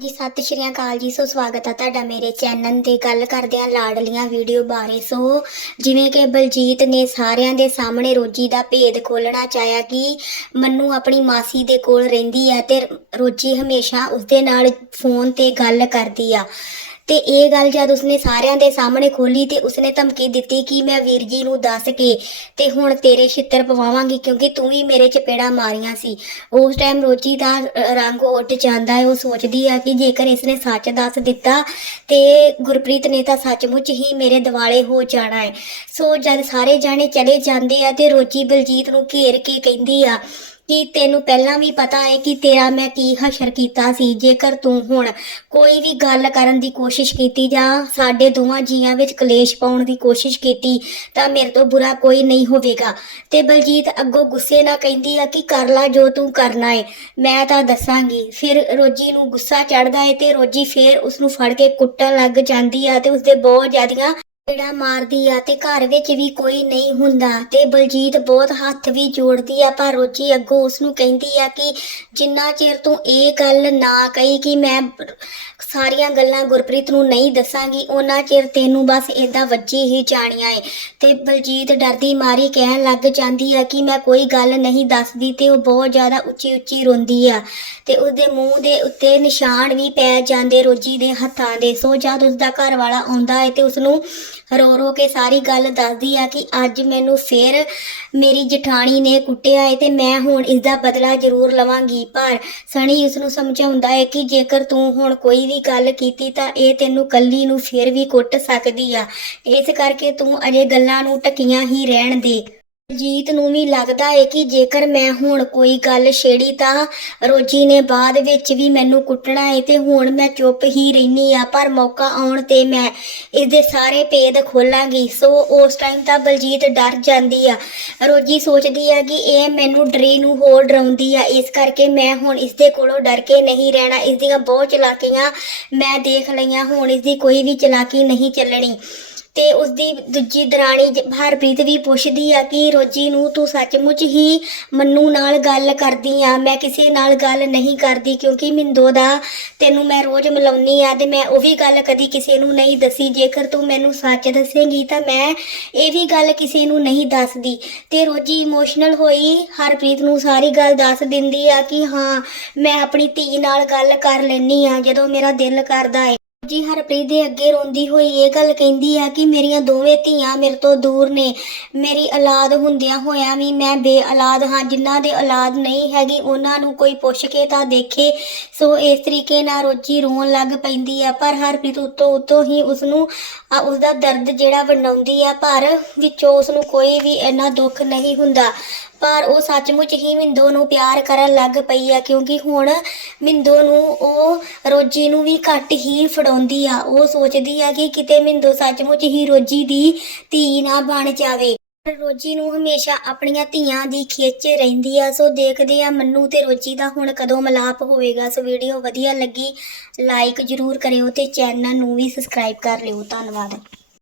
ਜੀ ਸਤਿ ਸ਼੍ਰੀ ਅਕਾਲ ਜੀ। ਸੋ ਸਵਾਗਤ ਹੈ ਤੁਹਾਡਾ ਮੇਰੇ ਚੈਨਲ ਤੇ। ਗੱਲ ਕਰਦੇ ਹਾਂ ਲਾਡਲੀਆਂ ਵੀਡੀਓ ਬਾਰੇ। ਸੋ ਜਿਵੇਂ ਕਿ ਬਲਜੀਤ ਨੇ ਸਾਰਿਆਂ ਦੇ ਸਾਹਮਣੇ ਰੋਜੀ ਦਾ ਭੇਦ ਖੋਲਣਾ ਚਾਹਿਆ ਕਿ ਮੰਨੂ ਆਪਣੀ ਮਾਸੀ ਦੇ ਕੋਲ ਰਹਿੰਦੀ ਆ ਤੇ ਰੋਜੀ ਹਮੇਸ਼ਾ ਉਸਦੇ ਨਾਲ ਫੋਨ ਤੇ ਗੱਲ ਕਰਦੀ ਆ। ਤੇ ਇਹ ਗੱਲ ਜਦ ਉਸਨੇ ਸਾਰਿਆਂ ਦੇ ਸਾਹਮਣੇ ਖੋਲੀ ਤੇ ਉਸਨੇ ਧਮਕੀ ਦਿੱਤੀ ਕਿ ਮੈਂ ਵੀਰ ਜੀ ਨੂੰ ਦੱਸ ਕੇ ਤੇ ਹੁਣ ਤੇਰੇ ਛਿੱਤਰ ਪਵਾਵਾਂਗੀ ਕਿਉਂਕਿ ਤੂੰ ਹੀ ਮੇਰੇ ਚਪੇੜਾ ਮਾਰੀਆਂ ਸੀ। ਉਸ ਟਾਈਮ ਰੋਜੀ ਦਾ ਰੰਗ ਉੱਡ ਜਾਂਦਾ ਹੈ, ਉਹ ਸੋਚਦੀ ਆ ਕਿ ਜੇਕਰ ਇਸਨੇ ਸੱਚ ਦੱਸ ਦਿੱਤਾ ਤੇ ਗੁਰਪ੍ਰੀਤ ਨੇ ਤਾਂ ਸੱਚਮੁੱਚ ਹੀ ਮੇਰੇ ਦਿਵਾਲੇ ਹੋ ਜਾਣਾ ਹੈ। ਸੋ ਜਦ ਸਾਰੇ ਜਾਣੇ ਚਲੇ ਜਾਂਦੇ ਆ ਤੇ ਰੋਜੀ ਬਲਜੀਤ ਨੂੰ ਘੇਰ ਕੇ ਕਹਿੰਦੀ ਆ ਕਿ ਤੈਨੂੰ ਪਹਿਲਾਂ ਵੀ ਪਤਾ ਹੈ ਕਿ ਤੇਰਾ ਮੈਂ ਕੀ ਹਸ਼ਰ ਕੀਤਾ ਸੀ। ਜੇਕਰ ਤੂੰ ਹੁਣ ਕੋਈ ਵੀ ਗੱਲ ਕਰਨ ਦੀ ਕੋਸ਼ਿਸ਼ ਕੀਤੀ ਜਾਂ ਸਾਡੇ ਦੋਵਾਂ ਜੀਆਂ ਵਿੱਚ ਕਲੇਸ਼ ਪਾਉਣ ਦੀ ਕੋਸ਼ਿਸ਼ ਕੀਤੀ, ਤਾਂ ਮੇਰੇ ਤੋਂ ਬੁਰਾ ਕੋਈ ਨਹੀਂ ਹੋਵੇਗਾ। ਤੇ ਬਲਜੀਤ ਅੱਗੋਂ ਗੁੱਸੇ ਨਾਲ ਕਹਿੰਦੀ ਆ ਕਿ ਕਰ ਲੈ ਜੋ ਤੂੰ ਕਰਨਾ ਹੈ ਮੈਂ ਤਾਂ ਦੱਸਾਂਗੀ, ਫਿਰ ਰੋਜੀ ਨੂੰ ਗੁੱਸਾ ਚੜਦਾ ਹੈ ਤੇ ਰੋਜੀ ਫਿਰ ਉਸ ਨੂੰ ਫੜ ਕੇ ਕੁੱਟਣ ਲੱਗ ਜਾਂਦੀ ਆ ਤੇ ਉਸਦੇ ਬਹੁਤ ਜ਼ਿਆਦੀਆਂ ਜਿਹੜਾ ਮਾਰਦੀ ਆ ਤੇ ਘਰ ਵਿੱਚ ਵੀ ਕੋਈ ਨਹੀਂ ਹੁੰਦਾ ਤੇ ਬਲਜੀਤ ਬਹੁਤ ਹੱਥ ਵੀ ਜੋੜਦੀ ਆ, ਪਰ ਰੋਜੀ ਅੱਗੋਂ ਉਸ ਨੂੰ ਕਹਿੰਦੀ ਆ ਕਿ ਜਿੰਨਾ ਚਿਰ ਤੂੰ ਇਹ ਗੱਲ ਨਾ ਕਹੀ ਕਿ ਮੈਂ ਸਾਰੀਆਂ ਗੱਲਾਂ ਗੁਰਪ੍ਰੀਤ ਨੂੰ ਨਹੀਂ ਦੱਸਾਂਗੀ ਉਹਨਾਂ ਚਿਰ ਤੈਨੂੰ ਬਸ ਏਦਾਂ ਵੱਜੀ ਹੀ ਜਾਣੀਆਂ ਏ। ਤੇ ਬਲਜੀਤ ਡਰਦੀ ਮਾਰੀ ਕਹਿਣ ਲੱਗ ਜਾਂਦੀ ਆ ਕਿ ਮੈਂ ਕੋਈ ਗੱਲ ਨਹੀਂ ਦੱਸਦੀ ਤੇ ਉਹ ਬਹੁਤ ਜ਼ਿਆਦਾ ਉੱਚੀ ਉੱਚੀ ਰੋਂਦੀ ਆ। ਤੇ ਉਸਦੇ ਮੂੰਹ ਦੇ ਉੱਤੇ ਨਿਸ਼ਾਨ ਵੀ ਪੈ ਜਾਂਦੇ ਰੋਜੀ ਦੇ ਹੱਥਾਂ ਦੇ। ਸੋ ਜਦ ਉਸਦਾ ਘਰ ਵਾਲਾ ਆਉਂਦਾ ਏ ਤੇ ਉਸਨੂੰ ਰੋ ਰੋ ਕੇ ਸਾਰੀ ਗੱਲ ਦੱਸਦੀ ਆ ਕਿ ਅੱਜ ਮੈਨੂੰ ਫੇਰ ਮੇਰੀ ਜਠਾਣੀ ਨੇ ਕੁੱਟਿਆ ਹੈ ਤੇ ਮੈਂ ਹੁਣ ਇਸ ਦਾ ਬਦਲਾ ਜ਼ਰੂਰ ਲਵਾਂਗੀ। ਪਰ ਸਣੀ ਉਸ ਨੂੰ ਸਮਝਾਉਂਦਾ ਹੈ ਕਿ ਜੇਕਰ ਤੂੰ ਹੁਣ ਕੋਈ ਵੀ ਗੱਲ ਕੀਤੀ ਤਾਂ ਇਹ ਤੈਨੂੰ ਕੱਲੀ ਨੂੰ ਫੇਰ ਵੀ ਕੁੱਟ ਸਕਦੀ ਆ। ਇਸ ਕਰਕੇ ਤੂੰ ਅਜੇ ਗੱਲਾਂ ਨੂੰ ਟਕੀਆਂ ਹੀ ਰਹਿਣ ਦੇ। ਜੀਤ ਨੂੰ ਵੀ ਲੱਗਦਾ ਹੈ ਕਿ ਜੇਕਰ ਮੈਂ ਹੁਣ ਕੋਈ ਗੱਲ ਛੇੜੀ ਤਾਂ ਰੋਜੀ ਨੇ ਬਾਅਦ ਵਿੱਚ ਵੀ ਮੈਨੂੰ ਕੁੱਟਣਾ ਏ ਤੇ ਹੁਣ ਮੈਂ ਚੁੱਪ ਹੀ ਰਹਿਨੀ ਆ, ਪਰ ਮੌਕਾ ਆਉਣ ਤੇ ਮੈਂ ਇਹਦੇ ਸਾਰੇ ਭੇਦ ਖੋਲਾਂਗੀ। ਸੋ ਉਸ ਟਾਈਮ ਤਾਂ ਬਲਜੀਤ ਡਰ ਜਾਂਦੀ ਆ। ਰੋਜੀ ਸੋਚਦੀ ਆ ਕਿ ਇਹ ਮੈਨੂੰ ਡਰੀ ਨੂੰ ਹੋਰ ਡਰਾਉਂਦੀ ਆ, ਇਸ ਕਰਕੇ ਮੈਂ ਹੁਣ ਇਸ ਦੇ ਕੋਲੋਂ ਡਰ ਕੇ ਨਹੀਂ ਰਹਿਣਾ। ਇਸ ਦੀਆਂ ਬਹੁਤ ਚਲਾਕੀਆਂ ਮੈਂ ਦੇਖ ਲਈਆਂ, ਹੁਣ ਇਸ ਦੀ ਕੋਈ ਵੀ ਚਲਾਕੀ ਨਹੀਂ ਚੱਲਣੀ। ਤੇ ਉਸਦੀ ਦੂਜੀ ਦਰਾਣੀ ਜ- ਹਰਪ੍ਰੀਤ ਵੀ ਪੁੱਛਦੀ ਆ ਕਿ ਰੋਜੀ ਨੂੰ ਤੂੰ ਸੱਚਮੁੱਚ ਹੀ ਮੰਨੂ ਨਾਲ ਗੱਲ ਕਰਦੀ ਆ। ਮੈਂ ਕਿਸੇ ਨਾਲ ਗੱਲ ਨਹੀਂ ਕਰਦੀ ਕਿਉਂਕਿ ਮਿੰਦੋ ਦਾ ਤੈਨੂੰ ਮੈਂ ਰੋਜ਼ ਮਿਲਾਉਣੀ ਆ ਤੇ ਮੈਂ ਉਹ ਵੀ ਗੱਲ ਕਦੀ ਕਿਸੇ ਨੂੰ ਨਹੀਂ ਦੱਸੀ। ਜੇਕਰ ਤੂੰ ਮੈਨੂੰ ਸੱਚ ਦੱਸੇਂਗੀ ਤਾਂ ਮੈਂ ਇਹ ਵੀ ਗੱਲ ਕਿਸੇ ਨੂੰ ਨਹੀਂ ਦੱਸਦੀ। ਤੇ ਰੋਜੀ ਇਮੋਸ਼ਨਲ ਹੋਈ, ਹਰਪ੍ਰੀਤ ਨੂੰ ਸਾਰੀ ਗੱਲ ਦੱਸ ਦਿੰਦੀ ਆ ਕਿ ਹਾਂ, ਮੈਂ ਆਪਣੀ ਧੀ ਨਾਲ ਗੱਲ ਕਰ ਲੈਣੀ ਆ ਜਦੋਂ ਮੇਰਾ ਦਿਲ ਕਰਦਾ ਹੈ ਜੀ ਹਰਪ੍ਰੀਤ ਦੇ ਅੱਗੇ ਰੋਂਦੀ ਹੋਈ ਇਹ ਗੱਲ ਕਹਿੰਦੀ ਆ ਕਿ ਮੇਰੀਆਂ ਦੋਵੇਂ ਧੀਆਂ ਮੇਰੇ ਤੋਂ ਦੂਰ ਨੇ। ਮੇਰੀ ਔਲਾਦ ਹੁੰਦਿਆਂ ਹੋਇਆਂ ਵੀ ਮੈਂ ਬੇਔਲਾਦ ਹਾਂ। ਜਿਨ੍ਹਾਂ ਦੇ ਔਲਾਦ ਨਹੀਂ ਹੈਗੀ, ਉਹਨਾਂ ਨੂੰ ਕੋਈ ਪੁੱਛ ਕੇ ਤਾਂ ਦੇਖੇ। ਸੋ ਇਸ ਤਰੀਕੇ ਨਾਲ ਰੋਜੀ ਰੋਣ ਲੱਗ ਪੈਂਦੀ ਆ। ਪਰ ਹਰਪ੍ਰੀਤ ਉੱਤੋਂ ਉੱਤੋਂ ਹੀ ਉਸ ਨੂੰ ਉਸ ਦਾ ਦਰਦ ਜਿਹੜਾ ਵੰਡਾਉਂਦੀ ਆ, ਪਰ ਵਿੱਚੋਂ ਉਸ ਨੂੰ ਕੋਈ ਵੀ ਇੰਨਾ ਦੁੱਖ ਨਹੀਂ ਹੁੰਦਾ। ਪਰ ਉਹ ਸੱਚਮੁੱਚ ਹੀ ਮਿੰਦੋ ਨੂੰ ਪਿਆਰ ਕਰਨ ਲੱਗ ਪਈ ਆ, ਕਿਉਂਕਿ ਹੁਣ ਮਿੰਦੋ ਨੂੰ ਉਹ ਰੋਜੀ ਨੂੰ ਵੀ ਘੱਟ ਹੀ ਫੜਾਉਂਦੀ ਆ। ਉਹ ਸੋਚਦੀ ਆ ਕਿ ਕਿਤੇ ਮਿੰਦੋ ਸੱਚਮੁੱਚ ਹੀ ਰੋਜੀ ਦੀ ਧੀ ਨਾ ਬਣ ਜਾਵੇ। ਪਰ ਰੋਜੀ ਨੂੰ ਹਮੇਸ਼ਾ ਆਪਣੀਆਂ ਧੀਆਂ ਦੀ ਖਿੱਚ ਰਹਿੰਦੀ ਆ। ਸੋ ਦੇਖਦੇ ਆ ਮੰਨੂ ਤੇ ਰੋਜੀ ਦਾ ਹੁਣ ਕਦੋਂ ਮਲਾਪ ਹੋਵੇਗਾ। ਸੋ ਵੀਡੀਓ ਵਧੀਆ ਲੱਗੀ ਲਾਈਕ ਜਰੂਰ ਕਰਿਓ ਤੇ ਚੈਨਲ ਨੂੰ ਵੀ ਸਬਸਕ੍ਰਾਈਬ ਕਰ ਲਿਓ। ਧੰਨਵਾਦ।